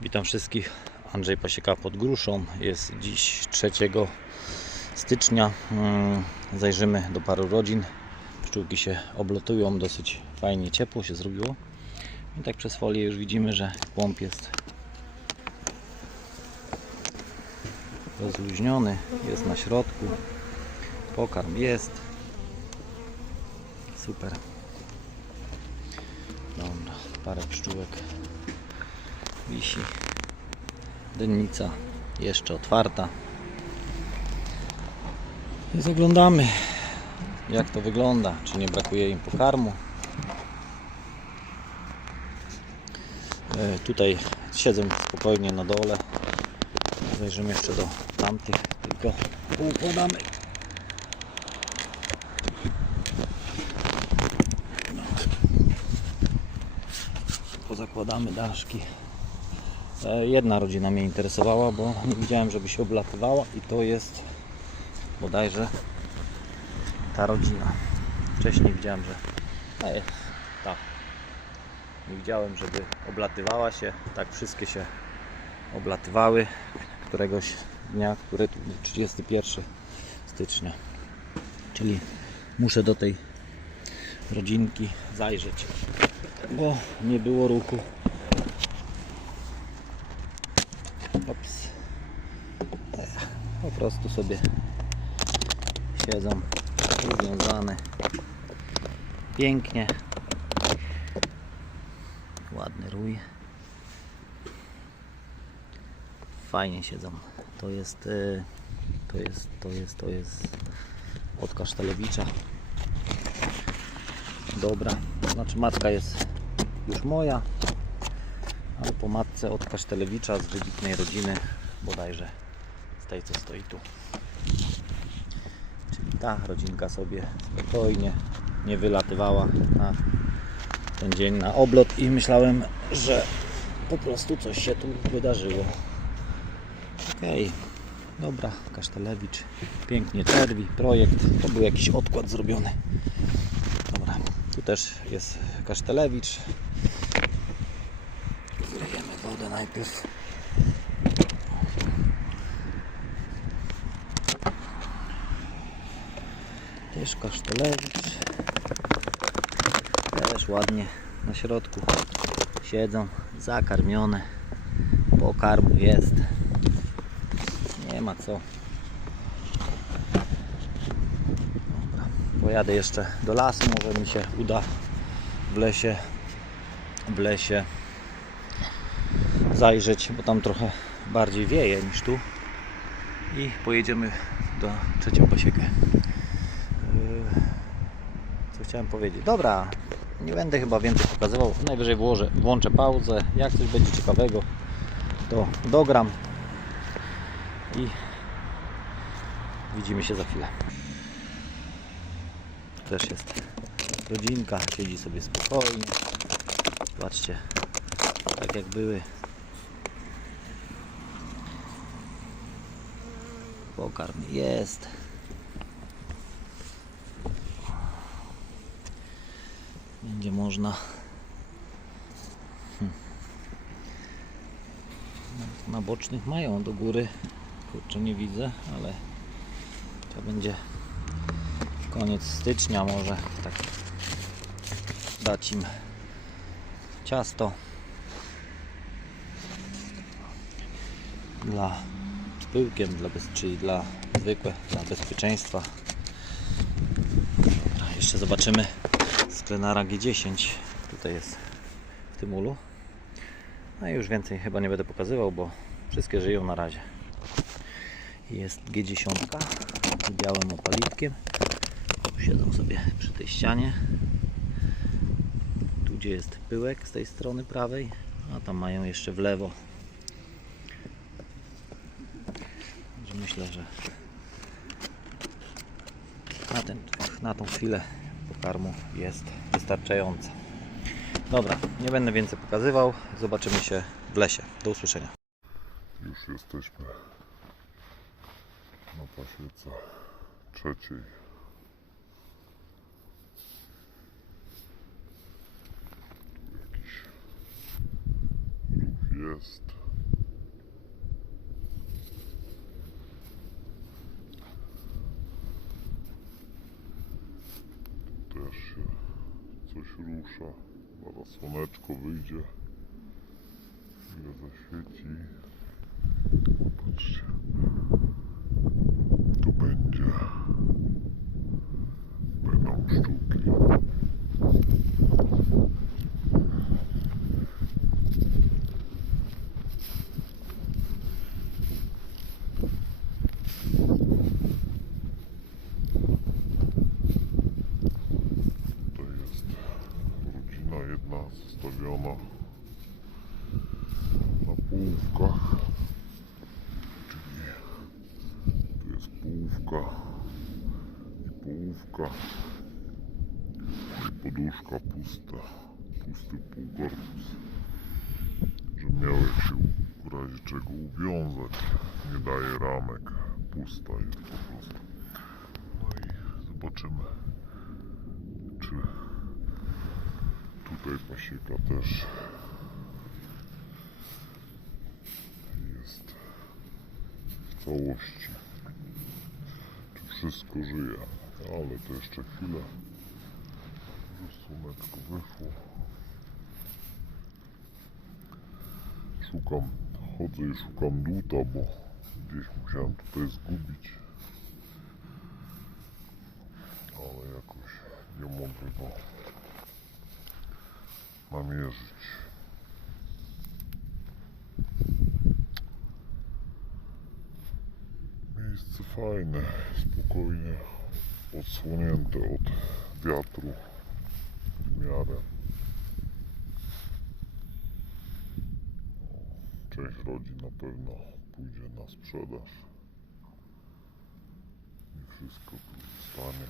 Witam wszystkich. Andrzej Pasieka pod Gruszą. Jest dziś 3 stycznia. Mm, Zajrzymy do paru rodzin. Pszczółki się oblotują, dosyć fajnie ciepło się zrobiło. I tak przez folię już widzimy, że kłąb jest rozluźniony, jest na środku. Pokarm jest. Super. Dobra, parę pszczółek wisi. Dennica jeszcze otwarta. I zaglądamy jak to wygląda, czy nie brakuje im pokarmu. E, Tutaj siedzę spokojnie na dole. Zajrzymy jeszcze do tamtych, tylko podamy. Pozakładamy daszki. E, Jedna rodzina mnie interesowała, bo nie widziałem, żeby się oblatywała i to jest bodajże ta rodzina. Wcześniej widziałem, że a jest ta. Nie widziałem, żeby oblatywała się. Tak wszystkie się oblatywały któregoś dnia, który tu był 31 stycznia. Czyli muszę do tej rodzinki zajrzeć, bo nie było ruchu. Po prostu sobie siedzą związane. Pięknie. Ładny rój. Fajnie siedzą. To jest, y, to jest, to jest, to jest od Kasztelewicza. Dobra. Znaczy matka jest już moja, ale po matce od Kasztelewicza z wybitnej rodziny, bodajże tej co stoi tu. Czyli ta rodzinka sobie spokojnie nie wylatywała na ten dzień na oblot i myślałem, że po prostu coś się tu wydarzyło. Okej, dobra, Kasztelewicz, pięknie czerwi, projekt, to był jakiś odkład zrobiony. Dobra, tu też jest Kasztelewicz. Wylejemy wodę najpierw. Też Kasztelewicz. Też ładnie na środku siedzą, zakarmione. Pokarmu jest. Nie ma co. Dobra, pojadę jeszcze do lasu, może mi się uda w lesie w lesie zajrzeć, bo tam trochę bardziej wieje niż tu. I pojedziemy do trzecią pasiekę. Co chciałem powiedzieć? Dobra, nie będę chyba więcej pokazywał. Najwyżej włożę, włączę pauzę. Jak coś będzie ciekawego, to dogram. I widzimy się za chwilę. Też jest rodzinka, siedzi sobie spokojnie. Patrzcie, tak jak były. Pokarm jest. Będzie można. No, Na bocznych mają do góry. Kurczę, nie widzę, ale to będzie koniec stycznia może tak dać im ciasto dla pyłkiem, dla bez, czyli dla zwykłe, dla bezpieczeństwa. Jeszcze zobaczymy sklenara G10. Tutaj jest w tym ulu. No i już więcej chyba nie będę pokazywał, bo wszystkie żyją na razie. Jest G10 z białym opalitkiem. Siedzą sobie przy tej ścianie. Tu gdzie jest pyłek z tej strony prawej, a tam mają jeszcze w lewo. Myślę, że na, ten, na tą chwilę pokarmu jest wystarczająco. Dobra, nie będę więcej pokazywał. Zobaczymy się w lesie. Do usłyszenia. Już jesteśmy na pasiece trzeciej. Jakiś ruch jest. Słoneczko wyjdzie, ile zaświeci. Patrzcie, tu będzie, będą pszczółki. To jest rodzina jedna zostawiona na połówkach. Czyli tu jest połówka i połówka i poduszka pusta. Pusty półkorpus. Że miał jak się w razie czego uwiązać. Nie daje ramek. Pusta jest po prostu. No i zobaczymy czy tutaj pasieka też jest w całości. Czy wszystko żyje, ale to jeszcze chwilę. Słoneczko wyszło. Szukam, chodzę i szukam dłuta, bo gdzieś musiałem tutaj zgubić. ale jakoś nie mogę go namierzyć. Miejsce fajne, spokojnie, odsłonięte od wiatru w miarę. Część rodzin na pewno pójdzie na sprzedaż i wszystko tu zostanie.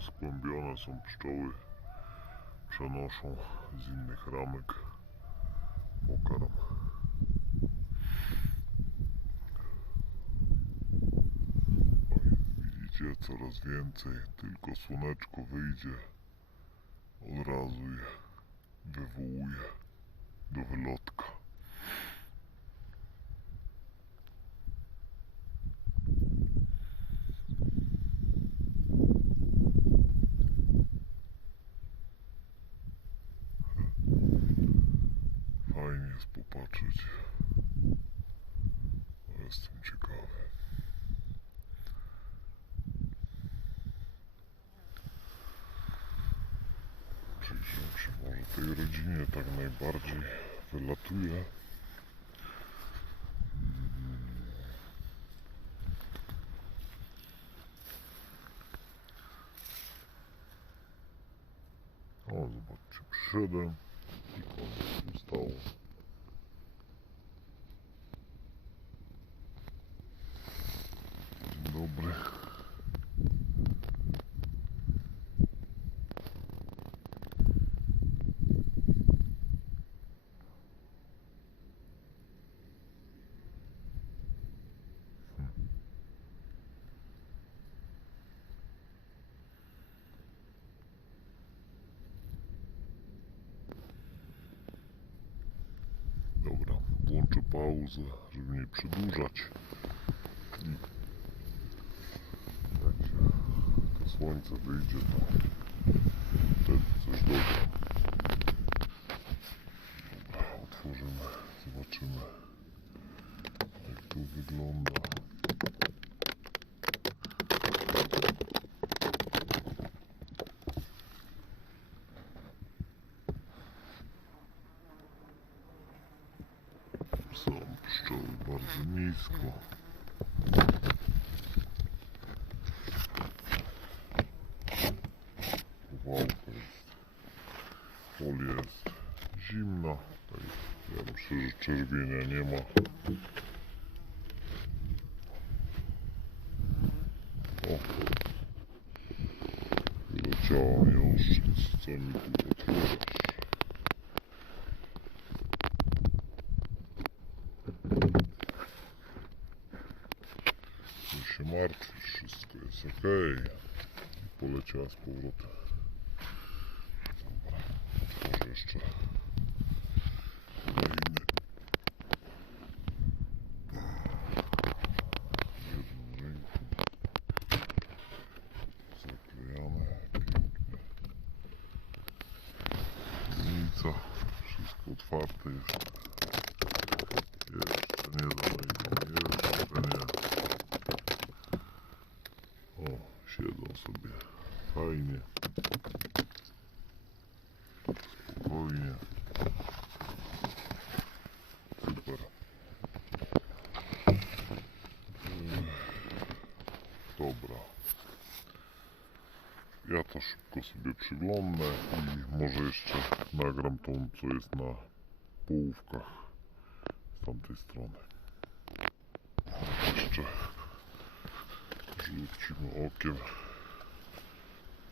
Rozkłębione są pszczoły przenoszą z innych ramek pokarm. Widzicie, coraz więcej, tylko słoneczko wyjdzie, od razu je wywołuje do wylotka. Fajnie jest popatrzeć. Jestem ciekawy. Przyjrzę się może tej rodzinie tak najbardziej wylatuje. O, zobaczcie, przyszedłem i koniec ustało. Dzień dobry. Dobra, włączę pauzę, żeby nie przedłużać. I jak się to słońce wyjdzie, to wtedy coś dodam. Dobra, otworzymy, zobaczymy jak to wygląda. Są pszczoły bardzo nisko. Wałka jest. Folia jest zimna. Tak, ja myślę, że czerwienia nie ma. O! Wyleciała mi oszczyc. Co mi tu otwierasz? Się martwić, wszystko jest ok. I poleciała z powrotem. Dobra, otworzę jeszcze kolejny. Jedną ręką. Zaklejamy. Piwnica. Wszystko otwarte jeszcze. Jeszcze nie zamykam. Jeszcze nie. O, siedzą sobie. Fajnie. Spokojnie. Super. Ech, Dobra. Ja to szybko sobie przyglądnę i może jeszcze nagram tą, co jest na połówkach z tamtej strony. Jeszcze rzucimy okiem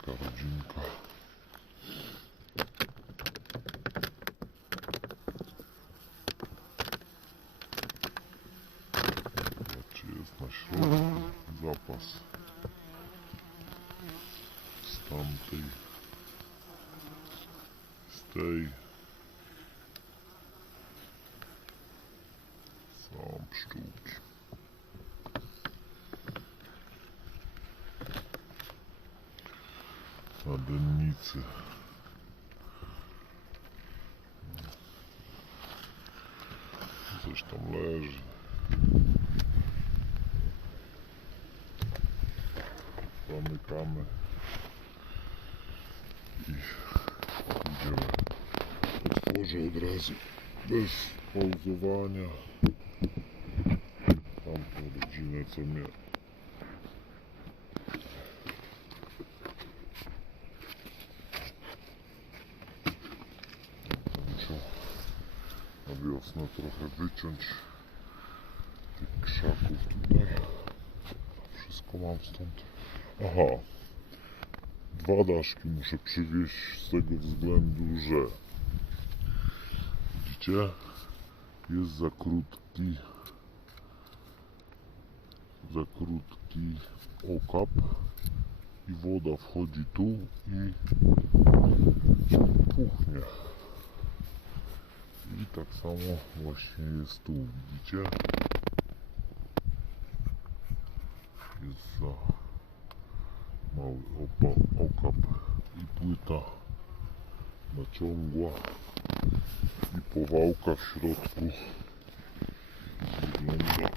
karodzinka. Czy jest na środku zapas z tamtej, z tej. Są pszczółki. Na dennicy. Coś tam leży. Zamykamy. I idziemy. Otworzę od razu. Bez pauzowania. Tamtą rodzinę, co mnie Muszę na wiosnę wyciąć tych krzaków tutaj. Wszystko mam stąd. Aha. Dwa daszki muszę przywieźć z tego względu, że widzicie, jest za krótki za krótki okap i woda wchodzi tu i puchnie. I tak samo właśnie jest tu, widzicie? Jest za mały opa, okap i płyta naciągła i powałka w środku wygląda.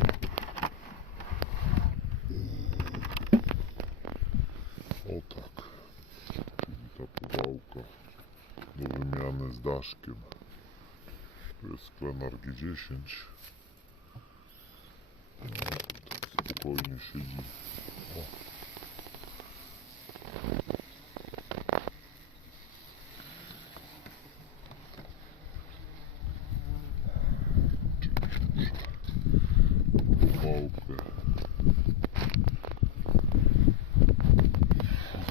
O tak. Czyli ta powałka do wymiany z daszkiem to jest sklenar G10 no, tak spokojnie siedzi. O.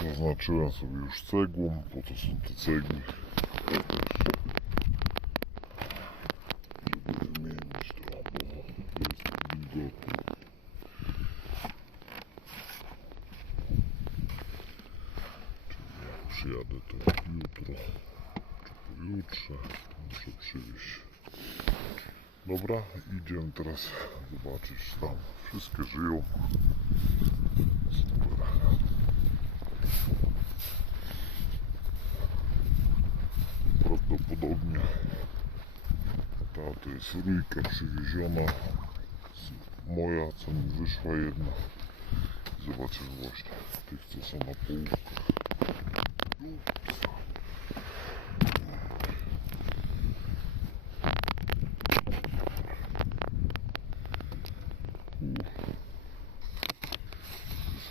zaznaczyłem sobie już cegłą po to są te cegły żeby wymienić to bo jest wilgotne czyli jak przyjadę to jutro pojutrze muszę przywieźć Dobra, idziemy teraz zobaczyć tam. Wszystkie żyją. Super. Prawdopodobnie ta to jest rójka przywieziona. Moja, co mi wyszła jedna. Zobaczymy właśnie tych, co są na połówkach. Ups.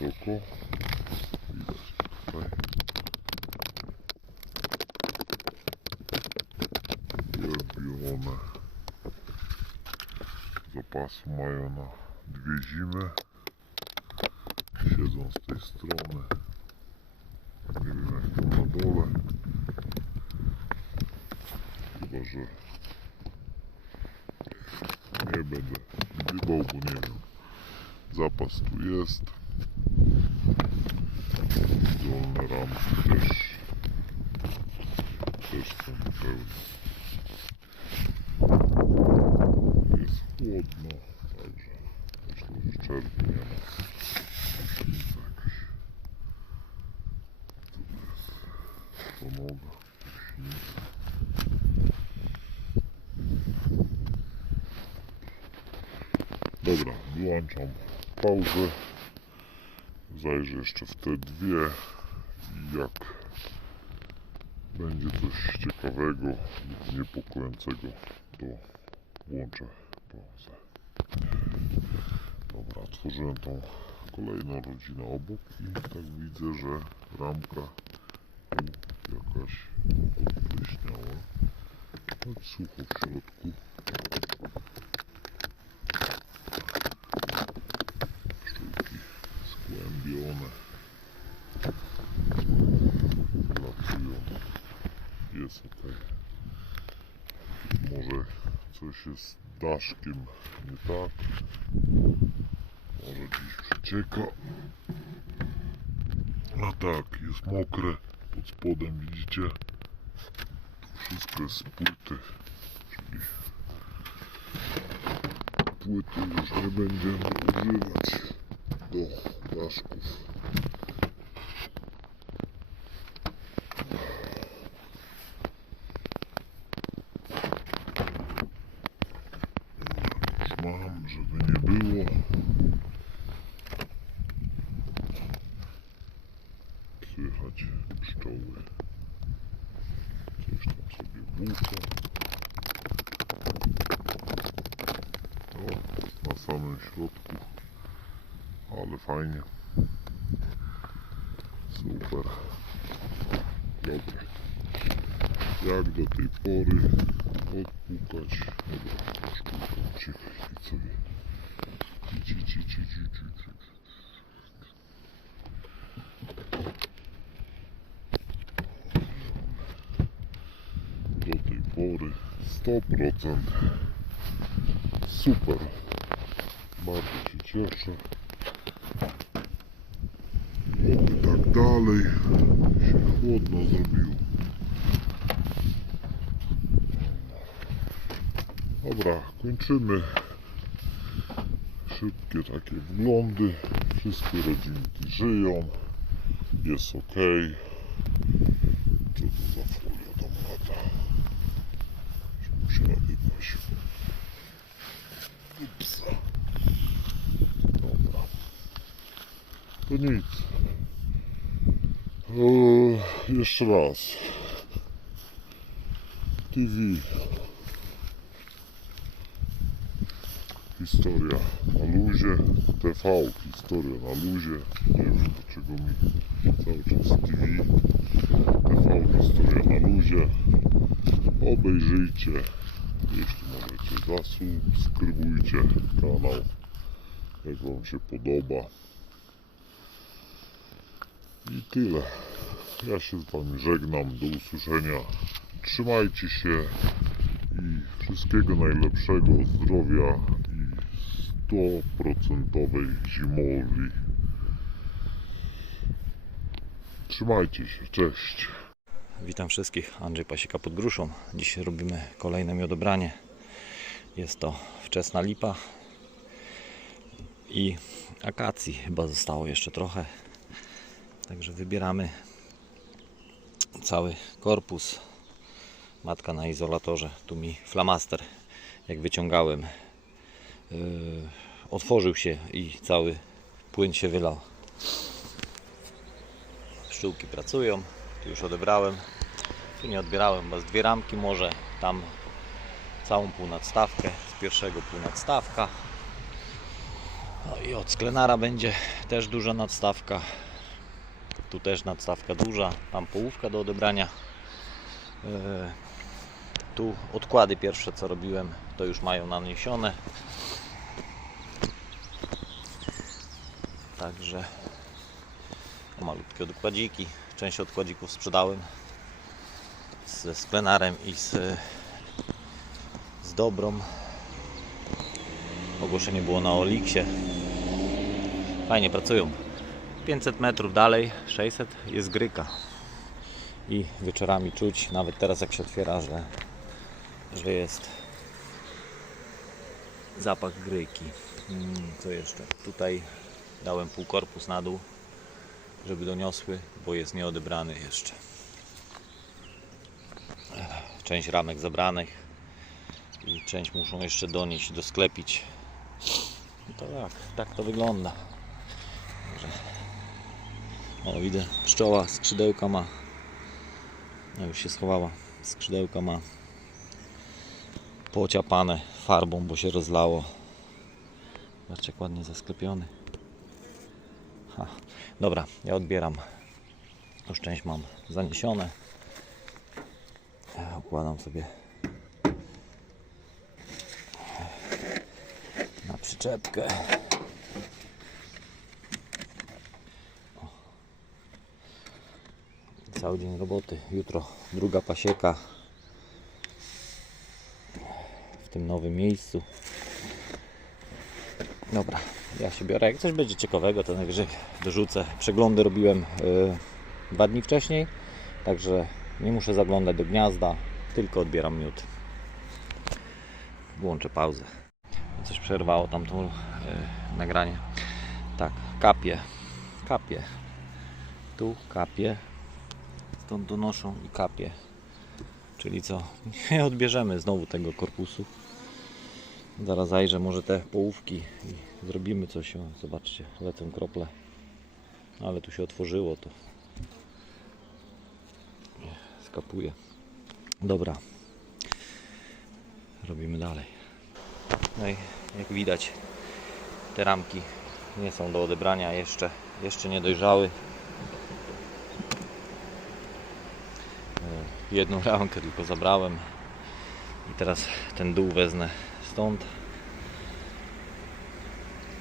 wysoko. Widać tutaj. Wielbione. Zapasu mają na dwie zimy. Siedzą z tej strony. Nie wiem jak tam na dole. Chyba, że nie będę gdybał, bo nie wiem. Zapas tu jest. Dolne rampy też, też są pełne. Jest chłodno, także myślę, że czerwcu nie ma. Jakoś. Jest? Ponoga, śnik. Dobra, wyłączam pauzę. Zajrzę jeszcze w te dwie jak będzie coś ciekawego niepokojącego, to włączę Dobra, otworzyłem tą kolejną rodzinę obok i tak widzę, że ramka tu jakaś odpleśniała. Choć sucho w środku. Pszczółki skłębione. Latują. Jest ok. Może coś jest z daszkiem nie tak. Może gdzieś przecieka. A tak, jest mokre. Pod spodem widzicie. Tu wszystko jest z płyty. Czyli płyty już nie będziemy używać do daszków. Już mam, żeby nie było. Słychać pszczoły. Coś tam sobie bucha. O, na samym środku. Ale fajnie. Super. Dobra. Jak do tej pory odpukać. Dobra, szkółka uciekaj i idź, idź, idź, idź, idź, idź. Do tej pory 100% super. Bardzo się cieszę. Oby tak dalej się chłodno zrobiło. Dobra, kończymy. Szybkie takie wglądy. Wszystkie rodzinki żyją. Jest ok. Co to za folia tam lata? Musiała wypaść. Upsa. Dobra. To nic. Eee, jeszcze raz. TV. Historia na luzie. TV. Historia na luzie. Nie wiem dlaczego mi cały czas TV. TV. Historia na luzie. Obejrzyjcie. Jeśli możecie, zasubskrybujcie kanał. Jak Wam się podoba. I tyle. Ja się z Wami żegnam. Do usłyszenia. Trzymajcie się i wszystkiego najlepszego, zdrowia i 100% zimowi. Trzymajcie się. Cześć. Witam wszystkich, Andrzej Pasika pod gruszą. Dziś robimy kolejne miodobranie. Jest to wczesna lipa i akacji chyba zostało jeszcze trochę. Także wybieramy cały korpus. Matka na izolatorze. Tu mi flamaster, jak wyciągałem, yy, otworzył się i cały płyn się wylał. Pszczółki pracują. Tu już odebrałem. Tu nie odbierałem, bo z dwie ramki może. Tam całą półnadstawkę. Z pierwszego półnadstawka. No i od sklenara będzie też duża nadstawka. Tu też nadstawka duża. Tam połówka do odebrania. Yy, Tu odkłady pierwsze co robiłem to już mają naniesione. Także o, malutkie odkładziki. Część odkładzików sprzedałem ze sklenarem i z, z dobrą. Ogłoszenie było na Oliksie. Fajnie pracują. 500 metrów dalej, 600 jest gryka. I wieczorami czuć, nawet teraz jak się otwiera, że, że jest zapach gryki. Mm, co jeszcze? Tutaj dałem półkorpus na dół, żeby doniosły, bo jest nieodebrany jeszcze. Część ramek zabranych i część muszą jeszcze donieść, dosklepić. I to tak, tak to wygląda. O, widzę, pszczoła skrzydełka ma. No już się schowała. Skrzydełka ma pociapane farbą, bo się rozlało. Zobaczcie, jak ładnie zasklepiony. Ha. Dobra, ja odbieram. Już część mam zaniesione. Układam sobie na przyczepkę. Cały dzień roboty. Jutro druga pasieka w tym nowym miejscu. Dobra, ja się biorę. Jak coś będzie ciekawego, to najwyżej dorzucę. Przeglądy robiłem y, dwa dni wcześniej, także nie muszę zaglądać do gniazda, tylko odbieram miód. Włączę pauzę. Coś przerwało tamto y, nagranie. Tak, kapie, kapie. Tu kapie, stąd donoszą i kapie. Czyli co? Nie odbierzemy znowu tego korpusu. Zaraz zajrzę może te połówki i zrobimy coś. Zobaczcie, lecą krople. Ale tu się otworzyło to. Skapuje. Dobra. Robimy dalej. No i jak widać te ramki nie są do odebrania jeszcze. Jeszcze nie dojrzały. Jedną ramkę tylko zabrałem. I teraz ten dół wezmę stąd.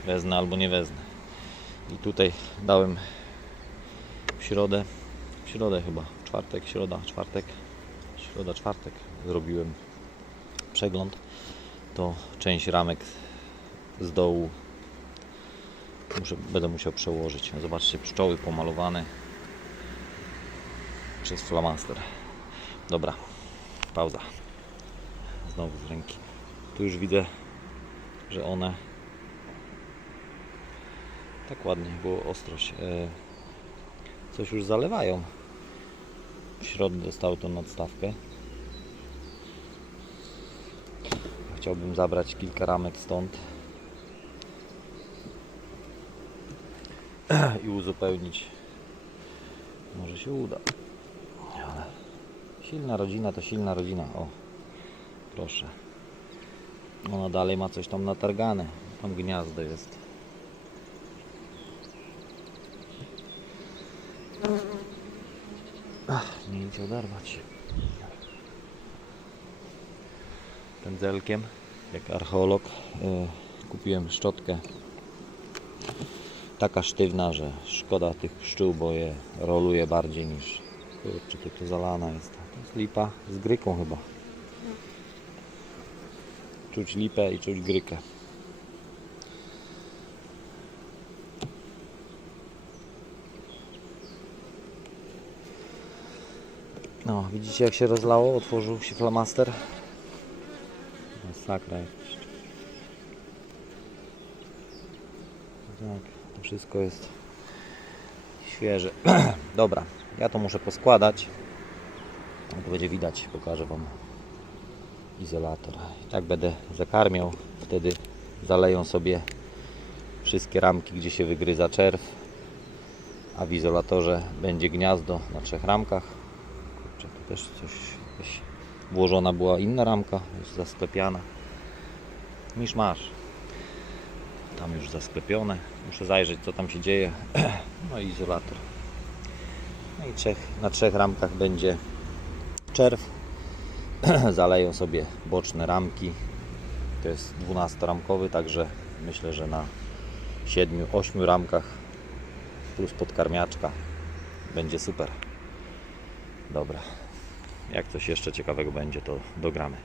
Wezmę albo nie wezmę. I tutaj dałem w środę, w środę chyba, czwartek, środa, czwartek, środa, czwartek zrobiłem przegląd. To część ramek z dołu muszę, będę musiał przełożyć. Zobaczcie, pszczoły pomalowane przez flamaster. Dobra, pauza. Znowu z ręki. Tu już widzę, że one tak ładnie było ostrość. E, coś już zalewają. W środę dostały tą nadstawkę. Chciałbym zabrać kilka ramek stąd i uzupełnić. Może się uda. Ale silna rodzina to silna rodzina. O, proszę. Ona dalej ma coś tam natargane. Tam gniazdo jest. Ach, nie idzie oderwać. Pędzelkiem, jak archeolog, y, kupiłem szczotkę. Taka sztywna, że szkoda tych pszczół, bo je roluje bardziej niż. Kurczę, to zalana jest. Lipa z gryką chyba. Czuć lipę i czuć grykę. No, widzicie jak się rozlało? Otworzył się flamaster. Masakra jakaś. Tak, to wszystko jest świeże. Dobra, ja to muszę poskładać. To będzie widać, pokażę Wam izolator. I tak będę zakarmiał. Wtedy zaleją sobie wszystkie ramki, gdzie się wygryza czerw. A w izolatorze będzie gniazdo na trzech ramkach. Kurczę, tu też coś włożona była inna ramka, jest zasklepiana. Niż masz. Tam już zasklepione. Muszę zajrzeć co tam się dzieje. No i izolator. No i trzech, na trzech ramkach będzie czerw. Zaleją sobie boczne ramki. To jest 12-ramkowy, także myślę, że na 7-8 ramkach plus podkarmiaczka będzie super. Dobra. Jak coś jeszcze ciekawego będzie, to dogramy.